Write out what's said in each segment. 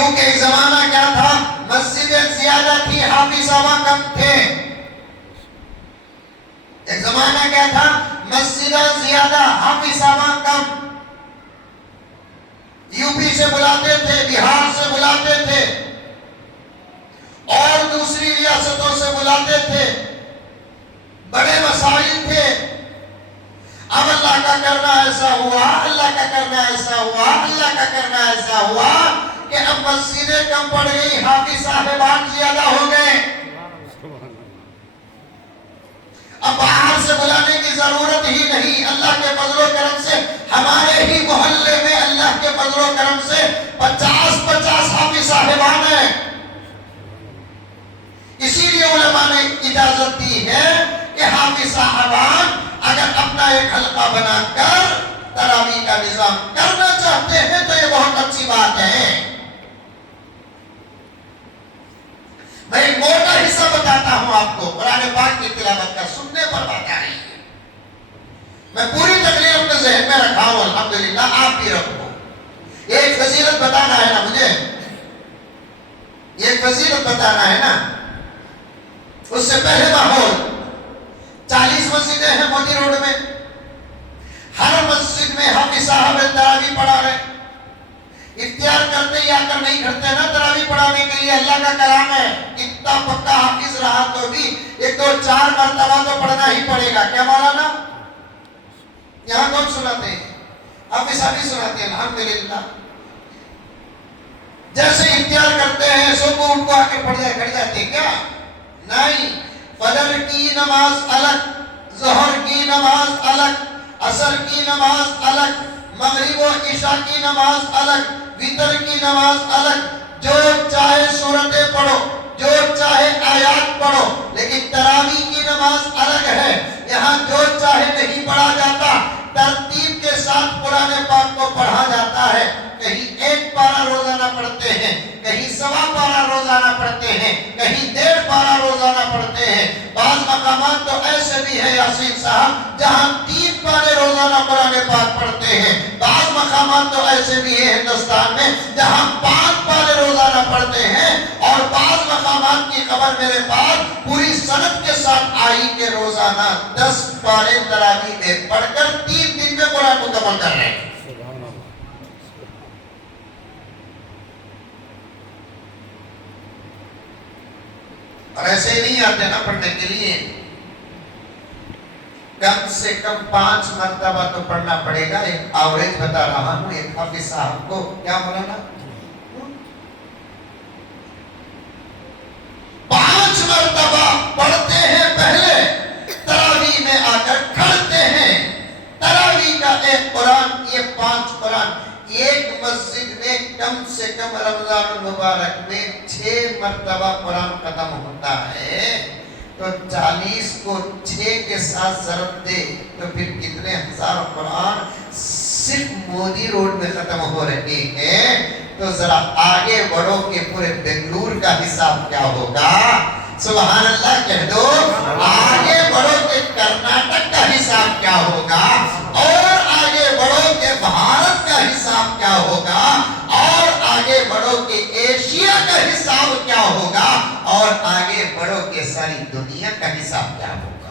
کیونکہ ایک زمانہ کیا تھا، مسجدیں زیادہ تھی، حافظہ کم تھے. ایک زمانہ کیا تھا، مسجدیں زیادہ، حافظہ کم. یو پی سے بلاتے تھے، بہار سے بلاتے تھے اور دوسری ریاستوں سے بلاتے تھے. بڑے مسائل تھے. اب اللہ کا کرنا ایسا ہوا، اللہ کا کرنا ایسا ہوا، اللہ کا کرنا ایسا ہوا کہ اب مسجدیں کم پڑ گئی، حافظ صاحبان زیادہ ہو گئے. اب باہر سے بلانے کی ضرورت ہی نہیں. اللہ کے فضل و کرم سے ہمارے ہی محلے میں اللہ کے فضل و کرم سے 50 حافظ صاحبان ہیں. اسی لیے علماء نے اجازت دی ہے کہ حافظ صاحبان اگر اپنا ایک حلقہ بنا کر تراویح کا نظام کرنا چاہتے ہیں تو یہ بہت اچھی بات ہے. میں ایک موٹا حصہ بتاتا ہوں آپ کو قرآن پاک کی تلاوت کا، سننے پر بات آ رہی ہے. میں پوری تقریر اپنے ذہن میں رکھا ہوں، الحمدللہ آپ بھی رکھو. ایک فضیلت بتانا ہے نا مجھے، ایک فضیلت بتانا ہے نا. اس سے پہلے ماحول 40 مسجدیں ہیں موتی روڈ میں. ہر مسجد میں حافظ صاحب تراویح پڑھا رہے. اختیار کرتے یا کر نہیں کرتے نا تراویح پڑھانے کے لیے، اللہ کا کلام ہے. کتنا پکا حافظ رہا تو بھی 1 2 4 مرتبہ تو پڑھنا ہی پڑے گا. کیا مولانا یہاں کون سناتے ہیں؟ حافظ صاحب سناتے ہیں الحمدللہ. جیسے اختیار کرتے ہیں صبح ان کو آ کے پڑھ جاتے کیا نہیں. فجر کی نماز الگ، ظہر کی نماز الگ، عصر کی نماز الگ، مغرب و عشاء کی نماز الگ، وتر کی نماز الگ. جو چاہے سورتیں پڑھو، جو چاہے آیات پڑھو، لیکن تراویح کی نماز الگ ہے. یہاں جو چاہے نہیں پڑھا جاتا، ترتیب کے ساتھ قرآن پاک کو پڑھا جاتا ہے. کہیں 1 پارہ روزانہ پڑھتے ہیں، کہیں 1.25 پارہ روزانہ پڑھتے ہیں، کہیں 1.5 پارہ روزانہ پڑھتے ہیں. بعض مقامات تو ایسے بھی ہے یاسین صاحب جہاں 3 پارے روزانہ قرآن پاک پڑھتے ہیں. بعض مقامات تو ایسے بھی ہے ہندوستان میں جہاں 5 پارے روزانہ پڑھتے ہیں. اور بعض مقامات کی خبر میرے پاس پوری سند کے ساتھ آئی کہ روزانہ 10 پارے تراویح میں پڑھ کر 3 دن میں قرآن مکمل کر رہے ہیں. اور ایسے ہی نہیں آتے نا پڑھنے کے لیے، کم سے کم 5 مرتبہ تو پڑھنا پڑے گا. ایک آوریج بتا رہا ہوں. ایک حافظ صاحب کو کیا مولانا 5 مرتبہ پڑھتے ہیں. پہلے تراویح میں آ کر کھڑتے ہیں. تراویح کا ایک قرآن، یہ 5 قرآن ایک مسجد میں کم سے کم رمضان المبارک میں 6 مرتبہ قرآن ختم ہوتا ہے. تو 40 کو 6 کے ساتھ ضرب دے تو پھر کتنے ہزار قرآن صرف مودی روڈ میں ختم ہو رہے ہیں. تو ذرا آگے بڑھو کہ پورے بنگلور کا حساب کیا ہوگا. سبحان اللہ کہہ دو. آگے بڑھو کہ کرناٹک کا حساب کیا ہوگا، اور آگے بڑھو کہ بھارت کا حساب کیا ہوگا، اور آگے بڑھو کہ ایشیا کا حساب کیا ہوگا، اور آگے بڑھو کہ ساری دنیا کا حساب کیا ہوگا.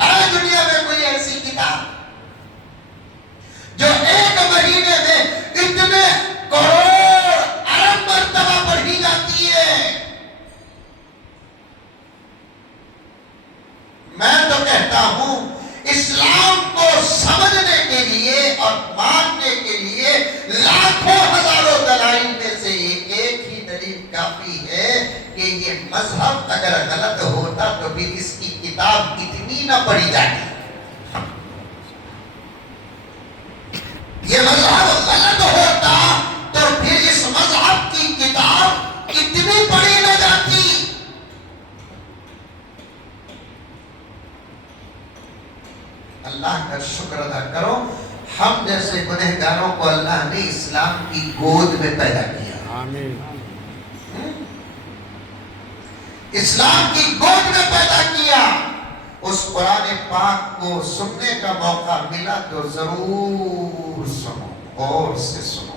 ارے دنیا میں کوئی ایسی کتاب جو 1 مہینے میں اتنے کروڑ ارب مرتبہ پڑھی جاتی ہے. میں تو کہتا ہوں اسلام کو سمجھنے کے لیے اور ماننے کے لیے لاکھوں ہزاروں دلائل میں سے ایک ہی دلیل کافی ہے کہ یہ مذہب اگر غلط ہوتا تو پھر اس کی کتاب اتنی نہ پڑھی جاتی. یہ مذہب غلط ہوتا تو پھر اس مذہب کی کتاب اتنی پڑھی نہ جاتی. اللہ کا شکر ادا کرو، ہم جیسے گنہگاروں کو اللہ نے اسلام کی گود میں پیدا کیا. آمین. اسلام کی گود میں پیدا کیا. اس قرآن پاک کو سننے کا موقع ملا تو ضرور سنو، اور سے سنو.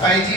5G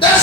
10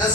10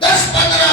10-15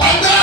15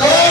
2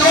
2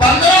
15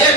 1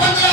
15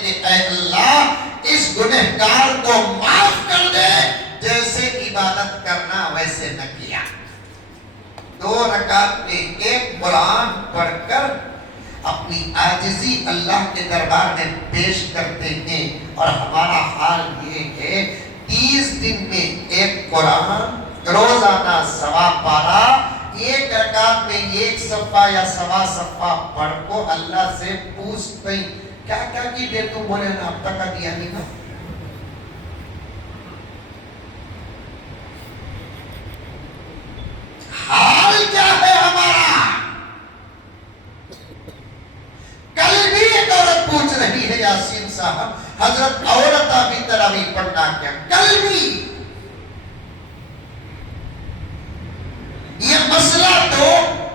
کہ اے اللہ اس گنہگار کو معاف کر دے، جیسے عبادت کرنا ویسے نہ کیا۔ 2 رکعت میں ایک قرآن پڑھ کر اپنی عاجزی اللہ کے دربار میں پیش کرتے ہیں، اور ہمارا حال یہ ہے 30 دن میں ایک قرآن، روزانہ سوا پارا، ایک رکعت میں 1 صفحہ یا سوا صفحہ پڑھ کو اللہ سے پوچھتے ہیں کیا کیا کی دے تم؟ بولے نا اب تک کا دیا نہیں نا۔ حال کیا ہے ہمارا؟ کل بھی ایک عورت پوچھ رہی ہے یاسین صاحب، حضرت عورت ابھی تراویح پڑھنا کیا؟ کل بھی یہ مسئلہ تو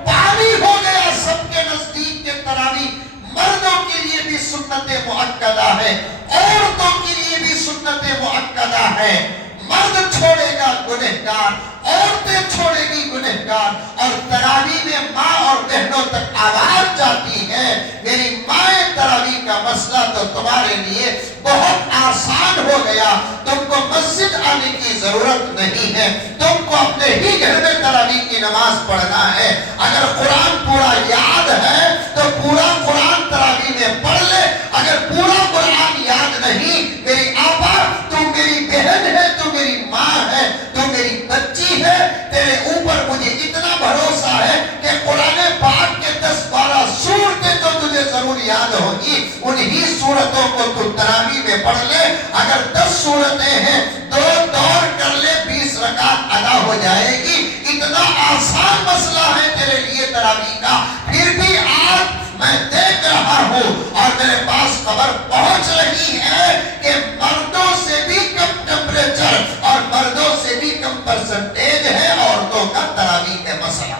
پانی ہو گیا سب کے نزدیک کے تراویح مردوں کے لیے بھی سنت مؤکدہ ہے، عورتوں کے لیے بھی سنت مؤکدہ ہے۔ مرد چھوڑے گا گنہگار، عورتیں چھوڑے گی گنہگار، اور تراویح میں ماں اور بہنوں تک آواز جاتی ہے، میری مائیں تراویح کا مسئلہ تو تمہارے لیے بہت آسان ہو گیا، تم کو مسجد آنے کی ضرورت نہیں ہے، تم کو اپنے ہی گھر میں تراویح کی نماز پڑھنا ہے۔ اگر قرآن پورا یاد ہے تو پورا قرآن تراویح میں پڑھ لے، اگر پورا قرآن یاد نہیں، میری آپا تو میری بہن ہے، تو میری ماں ہے، تو میری بچی ہے، تیرے اوپر مجھے اتنا بھروسہ ہے کہ قرآن پاک کے 10-12 سورتیں تو تجھے ضرور یاد ہوگی، انہی سورتوں کو تو تراویح میں پڑھ لے۔ اگر 10 سورتیں ہیں، 2 دور کر لے، 20 رکعت ادا ہو جائے گی۔ اتنا آسان مسئلہ ہے تیرے لیے تراویح کا، پھر بھی آج میں دیکھ رہا ہوں اور میرے پاس خبر پہنچ رہی ہے کہ مردوں سے بھی کم ٹمپریچر اور مردوں سے بھی کم پرسنٹیج ہے عورتوں کا تراویح کا مسئلہ۔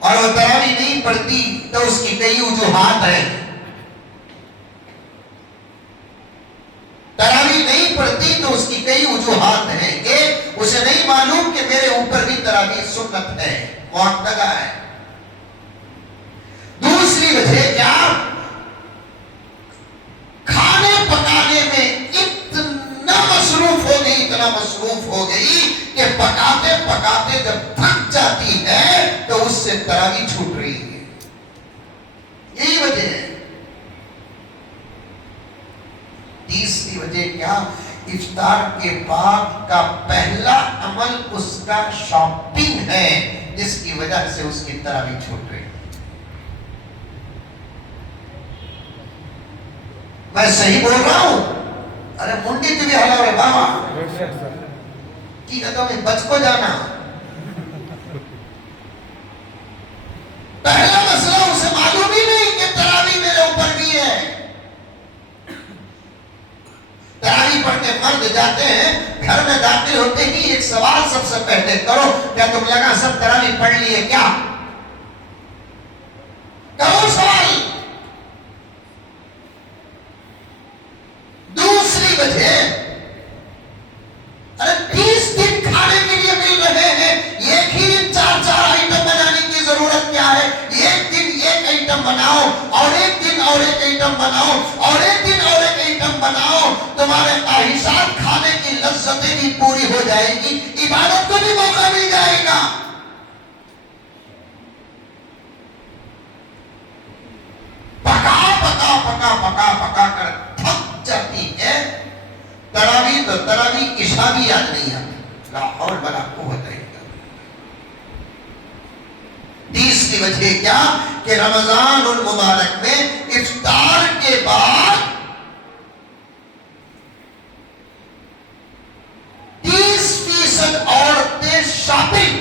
اور وہ تراویح نہیں پڑھتی تو اس کی کئی وجوہات ہیں۔ تراویح نہیں پڑھتی تو اس کی کئی وجوہات ہیں۔ ایک، اسے نہیں معلوم کہ میرے اوپر بھی تراویح سنت ہے، مؤکدہ ہے۔ دوسری وجہ کیا؟ کھانے پکانے میں اتنا مصروف ہو گئی کہ پکاتے پکاتے جب تھک جاتی ہے تو اس سے تراویح چھوٹ رہی ہے۔ یہی وجہ ہے۔ تیسری وجہ کیا؟ افطار کے بعد کا پہلا عمل اس کا شاپنگ ہے، جس کی وجہ سے اس کی تراویح چھوٹ رہی ہے۔ میں صحیح بول رہا ہوں؟ ارے منڈی تو بھی حلا رہے بابا کی کہتا ہوں بچ کو جانا۔ پہلا مسئلہ اسے معلوم ہی نہیں کہ تراویح میرے اوپر بھی ہے۔ تراویح پڑھ کے مرد جاتے ہیں، گھر میں داخل ہوتے ہی ایک سوال سب سے پہلے کرو، کیا تم لگا سب تراویح پڑھ لیے کیا؟ کرو سوال۔ دوسری وجہ، ارے 20 دن کھانے کے لیے مل رہے ہیں، ایک ہی دن 4 آئٹم بنانے کی ضرورت کیا ہے؟ ایک دن ایک آئٹم بناؤ، اور ایک دن اور ایک آئٹم بناؤ، اور ایک دن اور ایک آئٹم بناؤ، تمہارے خواہشات کھانے کی لذتیں بھی پوری ہو جائے گی، عبادت کو بھی موقع مل جائے گا۔ پکا کر تھک جاتی ہے۔ تراویح تو تراویح عشاء بھی یاد نہیں آتی، لا حول ولا قوت الا باللہ۔ تیسری وجہ کیا؟ کہ رمضان المبارک میں افطار کے بعد 30% عورتیں شاپنگ،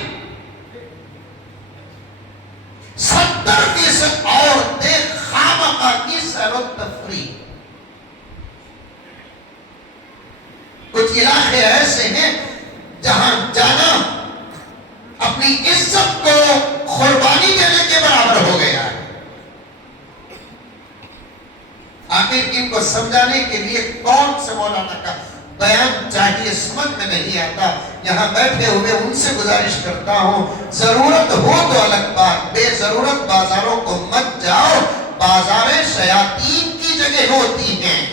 70% عورتیں خامخواہ کی سیر و تفریح۔ کچھ علاقے ایسے ہیں جہاں جانا اپنی عزت کو قربانی دینے کے برابر ہو گیا ہے۔ آخر ان کو سمجھانے کے لیے کون سے مولانا کا بیان چاہیے سمجھ میں نہیں آتا۔ یہاں بیٹھے ہوئے ان سے گزارش کرتا ہوں، ضرورت ہو تو الگ بات، بے ضرورت بازاروں کو مت جاؤ، بازاریں شیاطین کی جگہ ہوتی ہیں۔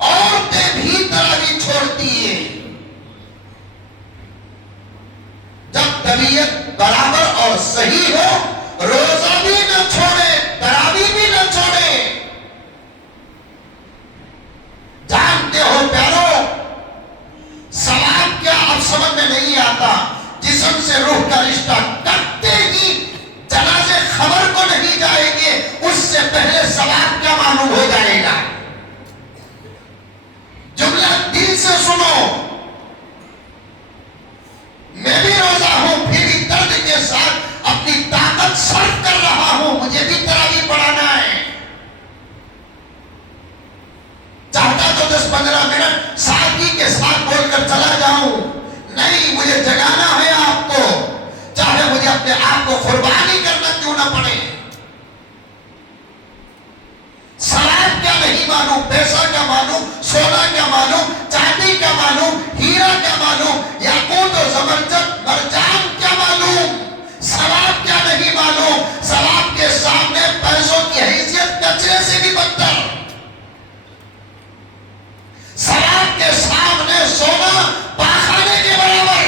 عورتیں بھی تراویح چھوڑتی ہیں، جب طبیعت برابر اور صحیح ہو روزہ بھی نہ چھوڑے، تراویح بھی نہ چھوڑے۔ جانتے ہو پیارو، ثواب کیا اب سمجھ میں نہیں آتا، جسم سے روح کا رشتہ کٹتے ہی جنازے خبر کو نہیں جائیں گے، اس سے پہلے ثواب کیا معلوم ہو جائے گا۔ جملہ دل سے سنو، میں بھی روزہ ہوں، پھر بھی درد کے ساتھ اپنی طاقت صرف کر رہا ہوں، مجھے بھی تراویح پڑھانا ہے۔ چاہتا تو 10-15 منٹ سادگی کے ساتھ بول کر چلا جاؤں، نہیں، مجھے جگانا ہے آپ کو، چاہے مجھے اپنے آپ کو قربانی کرنا کیوں نہ پڑے۔ ثواب کیا نہیں معلوم، پیسہ کیا معلوم، سونا کیا معلوم، چاندی کیا معلوم، ہیرا کیا معلوم، یاقوت و زبرجد مرجان کیا معلوم، ثواب کیا نہیں معلوم۔ ثواب کے سامنے پیسوں کی حیثیت کچرے سے بھی بدتر، ثواب کے سامنے سونا پاخانے کے برابر،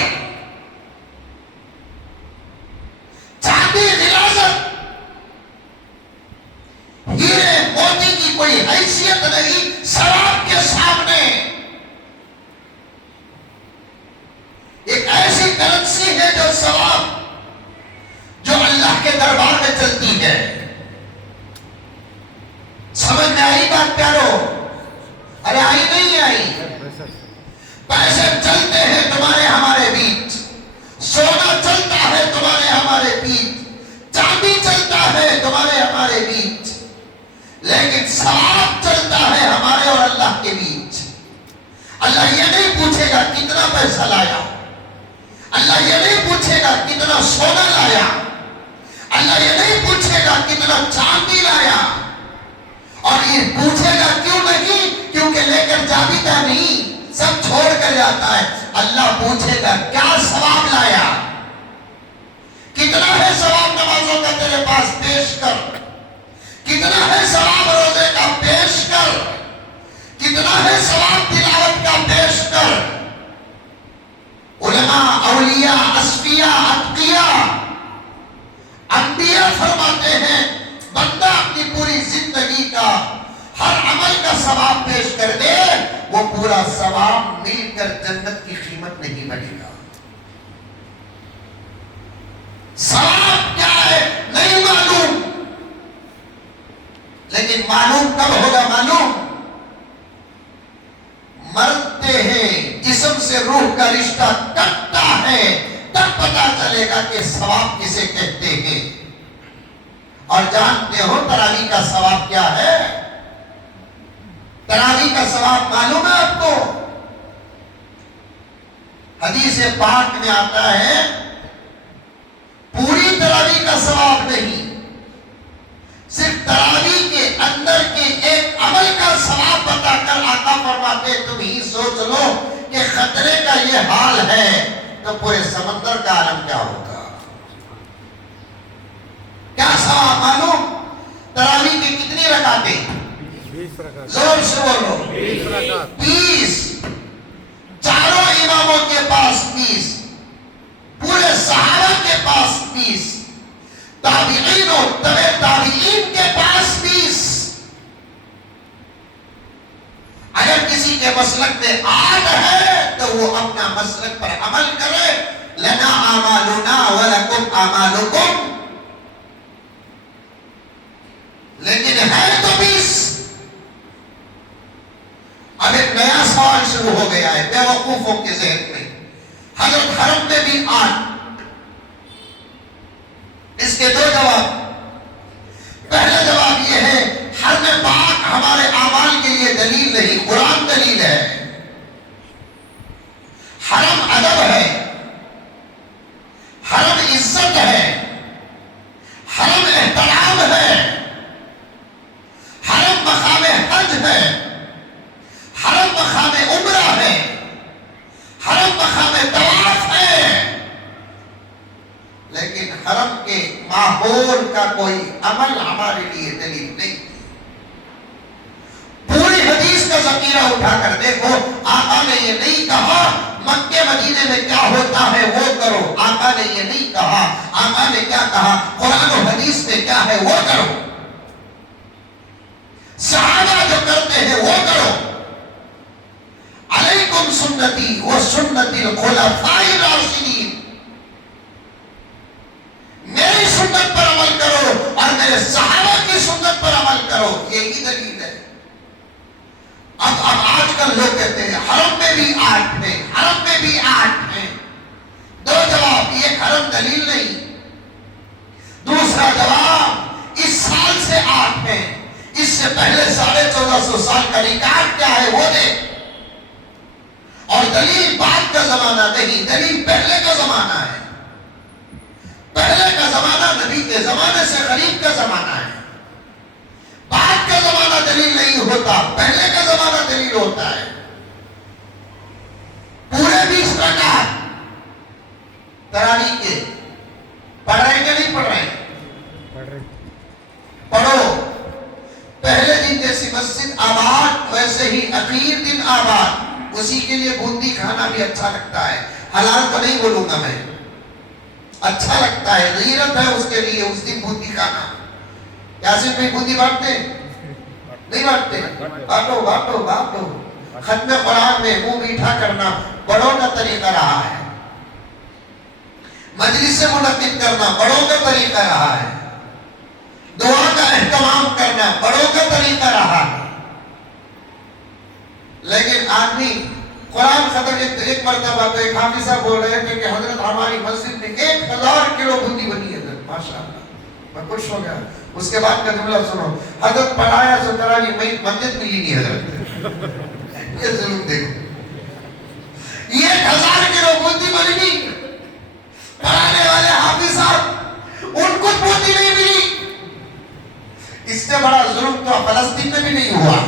چاندی غلاظت، ہیرے موتی کی کوئی حیثیت نہیں ثواب کے سامنے۔ ایک ایسی کرنسی ہے جو ثواب، جو اللہ کے دربار میں چلتی ہے۔ سمجھ میں آئی بات پیارو؟ ارے آئی نہیں آئی؟ پیسے چلتے ہیں تمہارے ہمارے بیچ، سونا چلتا ہے تمہارے ہمارے بیچ، چاندی چلتا ہے تمہارے ہمارے بیچ، لیکن ثواب چلتا ہے ہمارے اور اللہ کے بیچ۔ اللہ یہ نہیں پوچھے گا کتنا پیسہ لایا، اللہ یہ نہیں پوچھے گا کتنا سونا لایا، اللہ یہ نہیں پوچھے گا کتنا چاندی لایا، اور یہ پوچھے گا کیوں نہیں؟ کیونکہ لے کر جاتا نہیں، سب چھوڑ کر جاتا ہے۔ اللہ پوچھے گا کیا ثواب لایا، کتنا ہے ثواب نمازوں کا تیرے پاس، پیش کر، کتنا ہے ثواب روزے کا، پیش کر، کتنا ہے ثواب تلاوت کا، پیش کر۔ علماء، اولیاء، اصفیاء، اتقیاء، انبیاء فرماتے ہیں بندہ اپنی پوری زندگی کا ہر عمل کا ثواب پیش کر دے، وہ پورا ثواب مل کر جنت کی قیمت نہیں بنے گا۔ ثواب کیا ہے نہیں معلوم، لیکن معلوم کب ہوگا؟ معلوم مرتے ہیں، جسم سے روح کا رشتہ کٹتا ہے، تب پتا چلے گا کہ ثواب کسے کہتے ہیں۔ اور جانتے ہو تراویح کا ثواب کیا ہے؟ تراویح کا ثواب معلوم ہے آپ کو؟ حدیث پاک میں آتا ہے پوری تراویح کا ثواب نہیں، صرف تراویح کے اندر کے ایک عمل کا ثواب بتا کر آقا فرماتے تم ہی سوچ لو کہ خطرے کا یہ حال ہے تو پورے سمندر کا عالم کیا ہوگا۔ کیا ثواب معلوم؟ تراویح کی کتنی رکعتیں؟ 20 رکعت، زور سے بولو، 20 رکعت، 20، چاروں اماموں کے پاس 20، پورے صحابہ کے پاس 20، تابعین و تبع تابعین کے پاس 20۔ اگر کسی کے مسلک میں 8 ہے تو وہ اپنا مسلک پر عمل کرے، لنا اعمالنا ولکم اعمالکم، لیکن ہے تو 20۔ اب ایک نیا سوال شروع ہو گیا ہے بے وقوفوں کے ذہن میں، حضرت حرم میں بھی 8، اس کے 2 جواب۔ پہلا جواب یہ ہے حرم پاک ہمارے اعمال کے لیے دلیل نہیں، قرآن دلیل ہے۔ حرم ادب ہے، حرم عزت ہے، حرم احترام ہے، حرم حرم کے ماحول کا کوئی عمل ہمارے لیے دلیل نہیں. پوری حدیث کا ذخیرہ اٹھا کر دیکھو، آقا نے یہ نہیں کہا مکے مدینے میں کیا ہوتا ہے وہ کرو. آقا نے یہ نہیں کہا. آقا نے کیا کہا؟ قرآن و حدیث میں کیا ہے وہ کرو. صحابہ جو کرتے ہیں وہ کرو. علیکم سنتی و سنتی الخلفاء الراشدین، میری سنت پر عمل کرو اور میرے صحابہ کی سنت پر عمل کرو. یہی دلیل ہے. اب آج کل لوگ کہتے ہیں حرم میں بھی 8 ہیں، حرم میں بھی 8 ہیں. دو جواب، یہ حرم دلیل نہیں. دوسرا جواب، اس سال سے 8 ہیں، اس سے پہلے 1450 سال کا ریکارڈ کیا ہے وہ دے. اور دلیل بعد کا زمانہ نہیں، دلیل پہلے کا زمانہ ہے. پہلے کا زمانہ نبی کے زمانے سے قریب کا زمانہ ہے. بعد کا زمانہ دلیل نہیں ہوتا، پہلے کا زمانہ دلیل ہوتا ہے. پورے 20 رکعت تراویح کے پڑھ رہے ہیں کہ نہیں پڑھ رہے ہیں؟ پڑھو. پہلے دن جیسی مسجد آباد ویسے ہی اخیر دن آباد. اسی کے لیے بوندی کھانا بھی اچھا لگتا ہے. حلال تو نہیں بولوں گا میں، اچھا لگتا ہے، غیرت ہے اس کے لیے اس دن بوندی کھانا. یاسین بھائی بوندی بانٹتے نہیں بانٹتے؟ بانٹو بانٹو بانٹو. ختم قرآن میں منہ میٹھا کرنا بڑوں کا طریقہ رہا ہے. مجلس سے منعقد کرنا بڑوں کا طریقہ رہا ہے. دعا کا اہتمام کرنا بڑوں کا طریقہ رہا ہے. لیکن آدمی قرآن ختم ایک مرتبہ تو ایک حافظ صاحب بول رہے تھے کہ حضرت ہماری مسجد میں 1000 کلو بوندی بنی ہے. ماشاءاللہ میں خوش ہو گیا. اس کے بعد کا جملہ سنو، حضرت پڑھایا سو تراویح مسجد ملی نہیں حضرت. یہ ظلم دیکھو، یہ 1000 کلو بوندی بنی نہیں. پڑھانے والے حافظ صاحب ان کو بوندی نہیں ملی. اس سے بڑا ظلم تو فلسطین میں بھی نہیں ہوا.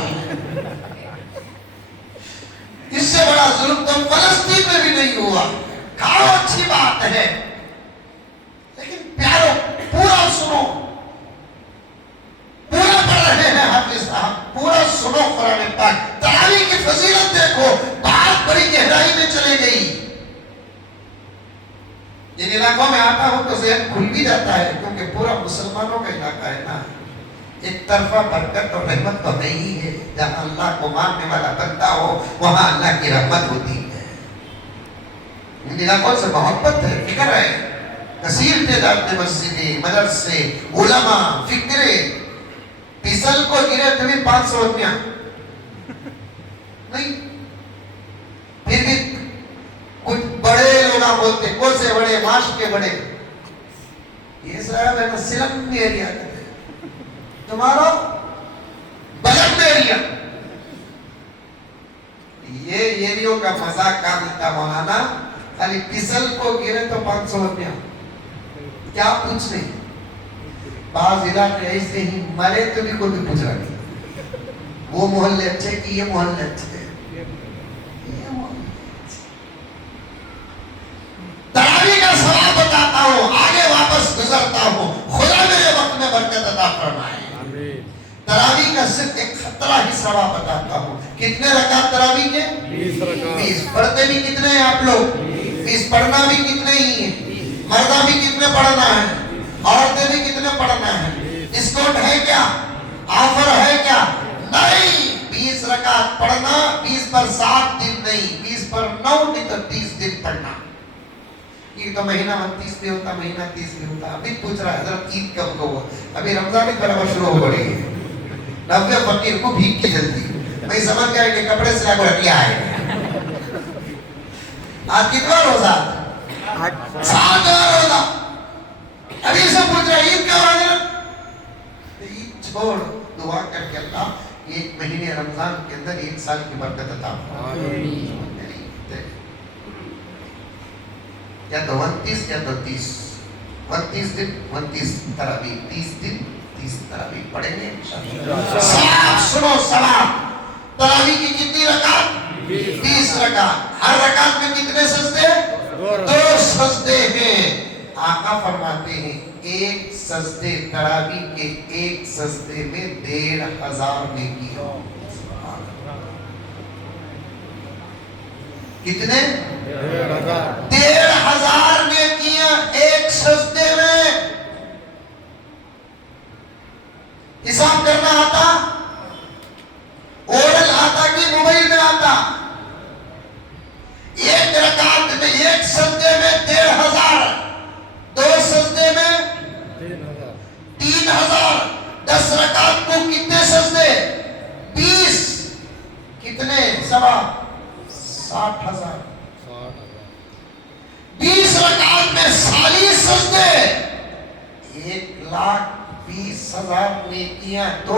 اس سے بڑا ظلم تو فلسطین میں بھی نہیں ہوا. کھاؤ اچھی بات ہے، لیکن پیارو پورا سنو. پورا پڑھ رہے ہیں حافظ صاحب، پورا سنو قرآن پاک. تراویح کی فضیلت دیکھو، بات بڑی گہرائی میں چلے گئی. جن علاقوں میں آتا ہوں تو ذہن کھل بھی جاتا ہے، کیونکہ پورا مسلمانوں کا علاقہ ہے نا. ایک طرفہ برکت اور رحمت تو نہیں ہے. جہاں اللہ کو ماننے والا بندہ ہو وہاں اللہ کی رحمت ہوتی ہے. ان علاقوں سے محبت ہے، فکر ہے. کثیر تعداد میں مسجدیں، مدرسے، علماء، فکرے. پیسل کو گرے تو بھی 500 روپیہ نہیں. پھر بھی کچھ بڑے لوگ بولتے کون سے بڑے، معاش کے بڑے. یہ صاحب ہے نا سلم ایریا کا، تمہارا بلند ایریا. یہ ایریوں کا مذاق کا ملتا مولانا. خالی پسل کو گرے تو 500 روپیہ، کیا پوچھ رہے. بعض علاقے ایسے ہی مرے تو بھی کوئی بھی پوچھ رہا نہیں. وہ محلے اچھے کہ یہ محلے اچھے. تراویح کا ثواب بتاتا ہوں، آگے واپس گزرتا ہوں. خدا میرے وقت میں برکت عطا فرمائے. تراویح کا صرف ایک خطرہ ہی ثواب بتاتا ہوں. کتنے رکعت تراویح کے؟ 20 رکعت. 20. پڑھتے بھی کتنے ہیں آپ لوگ؟ 20. پڑھنا بھی کتنے ہی ہیں؟ مردہ بھی کتنے پڑھنا ہے؟ عورتیں بھی کتنے پڑھنا ہے؟ ڈسکاؤنٹ ہے کیا؟ آفر ہے کیا؟ نہیں. 20 رکعت پڑھنا. 20 پر 7 دن نہیں، 20 پر 9 نہیں تو 30 دن پڑھنا. یہ تو مہینہ 29 بھی ہوتا، مہینہ 30 بھی ہوتا. ابھی پوچھ رہا ہے حضرت عید کب کو ہوا؟ ابھی رمضان کی طرف شروع ہو رہی ہے. 90 فقیر کو بھیک کی جلدی. میں سمجھ گیا کہ کپڑے سے لا کر کیا ہے. آج کتنا روزہ؟ 7 روزہ. ابھی سے پوچھ رہا ہے عید کب آ جائے؟ عید چھوڑ، دعا کر کے اللہ ایک مہینے رمضان کے اندر 1 سال کی برکت عطا فرمائے. یا تو 29 یا تو 30. 29 دن 29 تراویح، 30 دن 30 تراویح پڑھیں گے انشاءاللہ. ثواب سنو ثواب. تراویح کی کتنی رکعت؟ 20 رکعت. ہر رکعت میں کتنے سجدے؟ 2 سجدے ہیں. آقا فرماتے ہیں ایک سجدے تراویح کے ایک سجدے میں 1500 نیکی ہو. کتنے؟ 1500 نیکیاں ایک سجدے میں. حساب کرنا آتا؟ اورل آتا کہ موبائل میں آتا؟ ایک رکعت میں ایک سجدے میں 1500، 2 سجدے میں 3000، 10 رکعت کو کتنے سجدے؟ 20. کتنے ثواب؟ 60,000. 20 رکعت میں 40 سجدے، 1,20,000 نیکیاں تو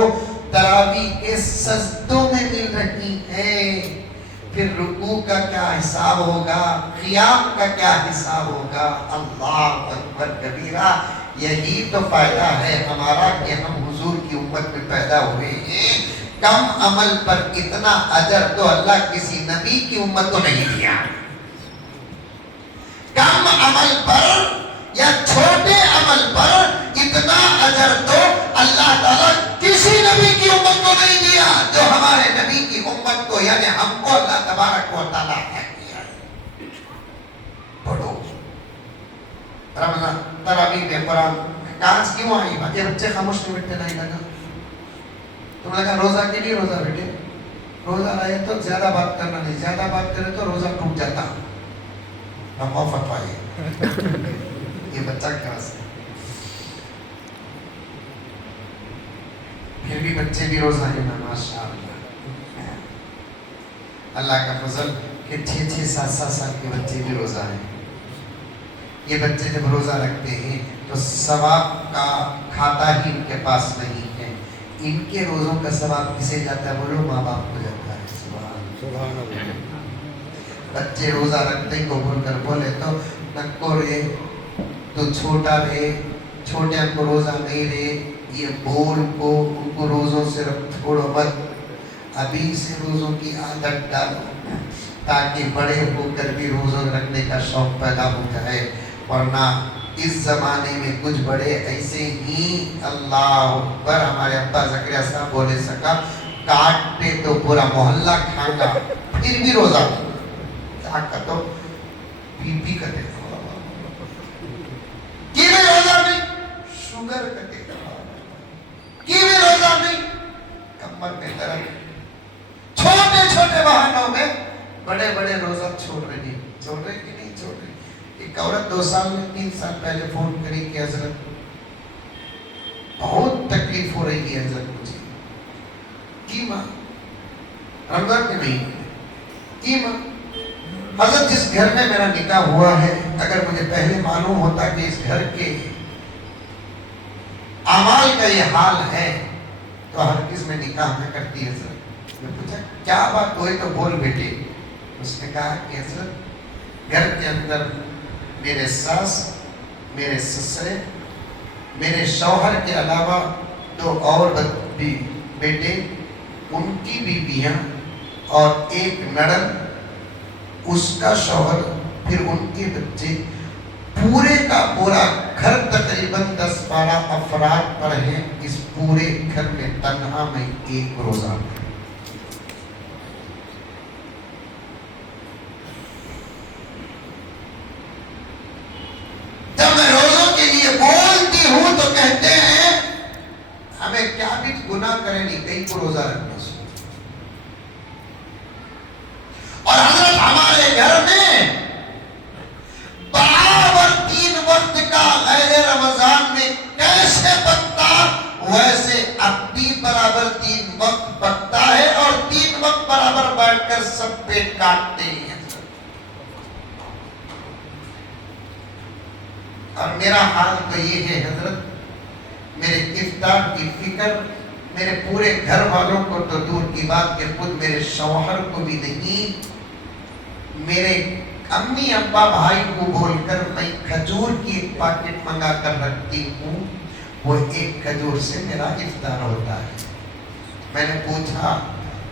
تراویح کے سجدوں میں مل رہی ہیں. پھر رکوع کا کیا حساب ہوگا، قیام کا کیا حساب ہوگا. اللہ اکبر کبیرہ. یہی تو فائدہ ہے ہمارا کہ ہم حضور کی امت میں پیدا ہوئے ہیں. کم عمل پر اتنا اجر تو اللہ کسی نبی کی امت کو نہیں دیا. کم عمل پر یا چھوٹے عمل پر اتنا اجر تو اللہ تعالیٰ کسی نبی کی امت کو نہیں دیا جو ہمارے نبی کی امت کو یعنی ہم کو اللہ تبارک و تعالیٰ نے دیا. پڑھو رمضان تراویح میں قرآن. کانس کیوں آئی بات؟ یہ بچے خاموش نہیں بیٹھتے نہیں لگا. تم لگا روزہ کے لیے روزہ بیٹھے. روزہ رہے تو زیادہ بات کرنا نہیں، زیادہ بات کرے تو روزہ ٹوٹ جاتا. ہم موفق پائے یہ بچہ کیا سے. پھر بھی بچے بھی روزہ ہیں نا ماشاءاللہ. اللہ کا فضل کہ 6-7 سال کے بچے بھی روزہ ہیں. یہ بچے جب روزہ رکھتے ہیں تو ثواب کا کھاتا ہی ان کے پاس نہیں ہے. ان کے روزوں کا ثواب کسے جاتا ہے؟ بولو ماں باپ کو جاتا ہے. سبحان اللہ. بچے روزہ رکھتے ہی کو بول کر بولے تو نکو رے تو چھوٹا رے، چھوٹے کو روزہ نہیں رے، یہ بول کو ان کو روزوں سے چھوڑو مت. ابھی سے روزوں کی عادت ڈالو تاکہ بڑے ہو کر بھی روزوں رکھنے کا شوق پیدا ہو جائے. ورنہ اس زمانے میں کچھ بڑے ایسے ہی اللہ اکبر. ہمارے ابا زکریا صاحب بولے سکا کاٹتے تو پورا محلہ کھانا پھر بھی روزہ کیا کرو بی پی کا دیکھو کی بھی روزہ نہیں، شوگر کا دیکھو کی بھی روزہ نہیں، کمر میں درد. چھوٹے چھوٹے بہانوں میں بڑے بڑے روزہ چھوڑ رہے کہ نہیں چھوڑ رہی. ایک عورت 2 سال میں 3 سال پہلے فون کری کہ حضرت بہت تکلیف ہو رہی ہے حضرت مجھے. کی ماں رمضان کے نہیں کی ماں حضرت جس گھر میں میرا نکاح ہوا ہے اگر مجھے پہلے معلوم ہوتا کہ اس گھر کے اعمال کا یہ حال ہے تو ہرگز میں نکاح نہ کرتی. حضرت میں پوچھا کیا بات ہوئی تو بول بیٹے. اس نے کہا کہ حضرت گھر کے اندر میرے ساس، میرے سسرے، میرے شوہر کے علاوہ 2 اور بیٹے، ان کی بیویاں اور ایک نڑند، اس کا شوہر، پھر ان کے بچے، پورے کا پورا گھر تقریباً 10-12 افراد پر ہیں. اس پورے گھر میں تنہا میں ایک روزہ. جب میں روزوں کے لیے بولتی ہوں تو کہتے ہیں ہمیں کیا بھی گناہ کرے نہیں کہیں کو روزہ رکھنے سے. اور حضرت ہمارے گھر میں برابر 3 وقت کا غیر رمضان میں کیسے پکتا ویسے اب بھی برابر 3 وقت پکتا ہے اور 3 وقت برابر بیٹھ کر سب پیٹ کاٹتے ہیں. اور میرا حال تو یہ ہے حضرت، میرے افطار کی فکر میرے پورے گھر والوں کو تو دور کی بات کہ خود میرے شوہر کو بھی نہیں. میرے امی ابا بھائی کو بول کر میں کھجور کی ایک پاکٹ منگا کر رکھتی ہوں. وہ ایک کھجور سے میرا افطار ہوتا ہے. میں نے پوچھا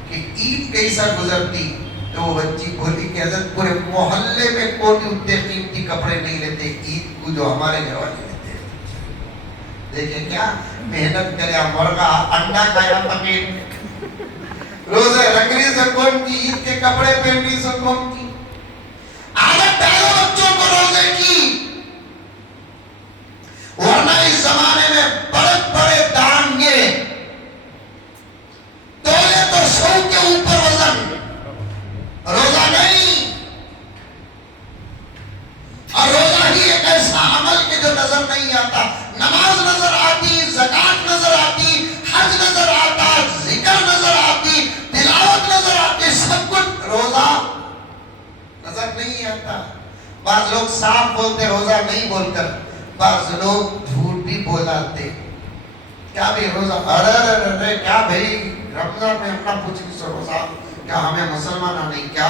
کہ عید کیسا گزرتی تو وہ بچی بولی کہ حضرت پورے محلے میں کوئی اتنے قیمتی کپڑے نہیں لیتے عید کو جو ہمارے گھر والے لیتے ہیں. دیکھیں کیا محنت کرے مرغا انڈا کھایا پنیر روزے رکھنے سے کون کی عید کے کپڑے پہننے سے کون کی عادت ڈالو بچوں کو روزے کی. ورنہ اس زمانے میں بڑے بڑے ڈانگے تولے تو 100 کے اوپر وزن روزہ نہیں. اور روزہ ہی ایک ایسا عمل کہ جو نظر نہیں آتا. نماز نظر آتی, زکات نظر آتی, حج نظر آتا, ذکر نظر آتی, تلاوت نظر آتی, سب کچھ روزہ نظر نہیں آتا. بعض لوگ صاف بولتے روزہ نہیں بول کر, بعض لوگ جھوٹ بھی بولاتے. کیا بھی روزہ ارے کیا بھائی رمضان میں اپنا پوچھ سے روزہ کیا ہمیں مسلمان نہیں کیا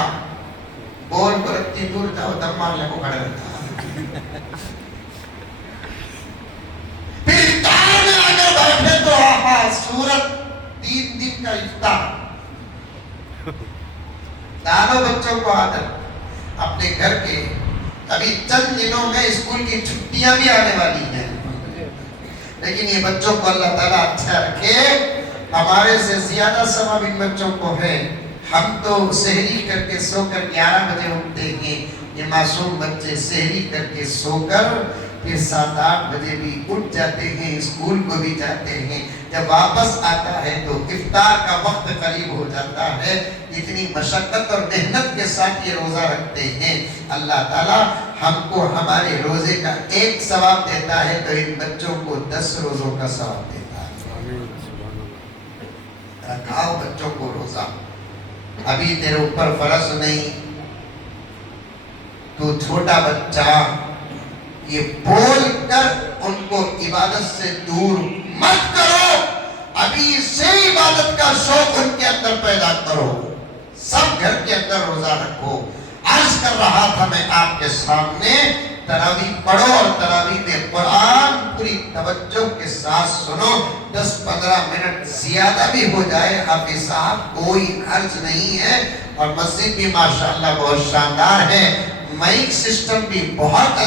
بول کر اتنی دور جاؤ دم مار لے کو کھڑے رہتا. پھر افطار میں آ کر بیٹھے تو آہا سورت 3 دن کا افطار. ڈالو بچوں کو عادت اپنے گھر کے. ابھی چند دنوں میں اسکول کی چھٹیاں بھی آنے والی ہیں, لیکن یہ بچوں کو اللہ تعالیٰ اچھا رکھے. ہمارے سے زیادہ ثواب ان بچوں کو ہے. ہم تو سحری کر کے سو کر 11 بجے اٹھتے ہیں. یہ معصوم بچے سحری کر کے سو کر پھر 7-8 بجے بھی اٹھ جاتے ہیں, اسکول کو بھی جاتے ہیں. جب واپس آتا ہے تو افطار کا وقت قریب ہو جاتا ہے. اتنی مشقت اور محنت کے ساتھ یہ روزہ رکھتے ہیں. اللہ تعالیٰ ہم کو ہمارے روزے کا 1 ثواب دیتا ہے تو ان بچوں کو 10 روزوں کا ثواب دیتا ہے. رکھاؤ بچوں کو روزہ. ابھی تیرے اوپر فرض نہیں, تو چھوٹا بچہ یہ بول کر ان کو عبادت سے دور مت کرو. ابھی سے عبادت کا شوق ان کے اندر پیدا کرو. سب گھر کے اندر روزہ رکھو. عرض کر رہا تھا میں آپ کے سامنے, تراویح پڑھو اور تراویح میں قرآن پوری توجہ کے ساتھ سنو. 10-15 منٹ زیادہ بھی ہو جائے حافظ صاحب کوئی حرج نہیں ہے. اور مسجد بھی ماشاءاللہ بہت شاندار ہے, مائک سسٹم بھی بہت